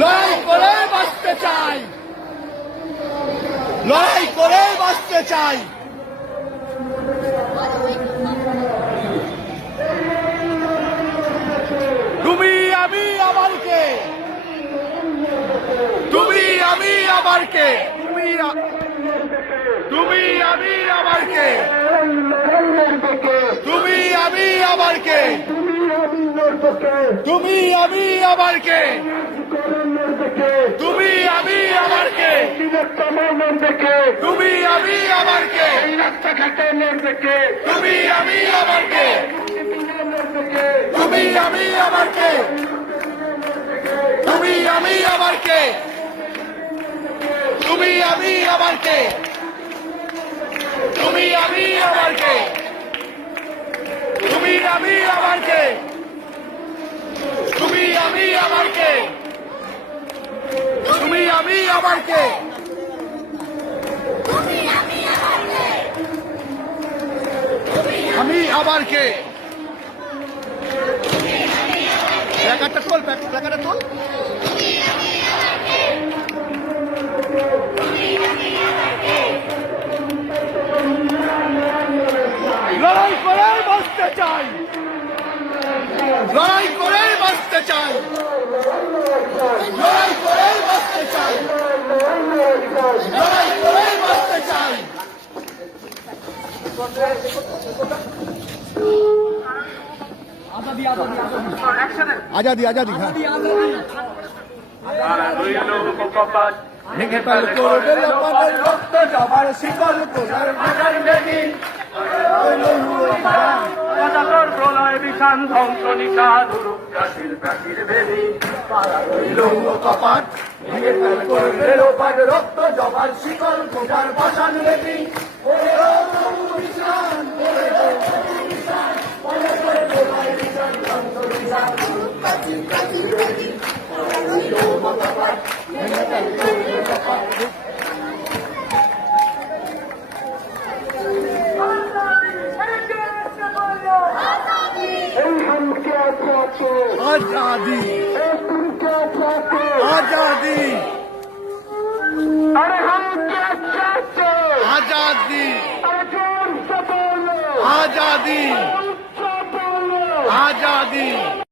লড়াই করে বাঁচতে চাই, লড়াই করে বাঁচতে চাই। তুমি আমি আবার কে, তুমি আমি আবার কে, তুমি আমি আবার কে, তুমি আমি আবার কে, তুমি আমি আবার কে, তুমি আমি আবার কে, তুমি আমি আবার কে, তুমি আমি আবার কে, তুমি আমি আবার কে, তুমি আমি আবার কে, তুমি আমি আবার কে, তুমি আমি আবার কে, তুমি আমি আবার কে, তুমি আমি আবার কে, তুমি আমি আবার কে, আমি আবার কে, প্ল্যাকার্ডটা তোল, প্ল্যাকার্ডটা তোল। লড়াই করে বাঁচতে চাই, লড়াই করে বাঁচতে চাই, লড়াই করে বাঁচতে চাই, লড়াই করে বাঁচতে চাই। আজাদি আজাদি হ্যাঁ ভেঙে ফেল করবে লোপানের রক্ত জবার শিকল কোলার ভাগার বেদি রাজাকর প্রলয় বিধান ধ্বংস নিশা দুরুপ্রাচীর প্রাচীর ভেদি লৌহ কপাট ভেঙে ফেল করবে লোপানের রক্ত জবার শিকল কোলার ভাগার বেদি आजादी आजादी अरे हम क्या चाहते आजादी जोर से बोलो आजादी बोलो आजादी